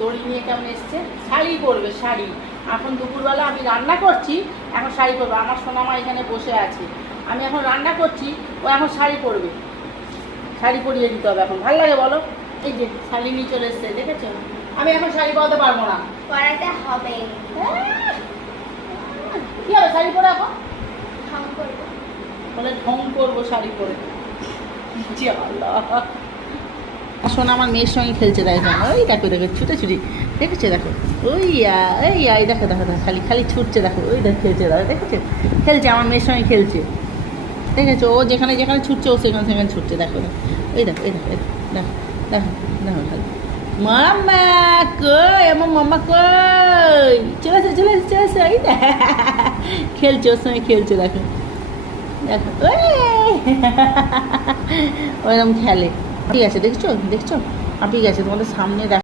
দড়ি নিয়ে কেমন এসছে, শাড়ি পরবে শাড়ি। এখন দুপুরবেলা আমি রান্না করছি, এখন শাড়ি পরবে। আমার সোনামা এখানে বসে আছে, আমি এখন রান্না করছি, ও এখন শাড়ি পরবে। শাড়ি পরিয়ে দিতে হবে এখন, ভালো লাগে বলো? এই যে শাড়ি নিয়ে চলে এসছে, দেখেছো? আমি এখন শাড়ি পরাতে পারবো না। পরাতে হবে। কি হবে শাড়ি পরে এখন? ঢং করবো। বলে ঢং করবো শাড়ি পরে। শোন, আমার মেয়ের সঙ্গে খেলছে, দেখো ওই দেখো দেখো ছুটোছুটি, দেখেছো দেখো ওই এই দেখো দেখো দেখো খালি খালি ছুটছে, দেখো ওই দেখো খেলছে, দেখো দেখেছো খেলছে, আমার মেয়ের সঙ্গে খেলছে, দেখেছো? ও যেখানে যেখানে ছুটছে ও সেখানে সেখানে ছুটছে, দেখো দেখো এই দেখো এই দেখো দেখো দেখো দেখো খালি মামা কই, আমার মামা কই, চলে আসে চলে আসে চলে আসে, এই খেলছে ওর সঙ্গে খেলছে, দেখো দেখো ওইরকম খেলে। ঠিক আছে, দেখছো দেখছো? ঠিক আছে, তোমাদের সামনে দেখো।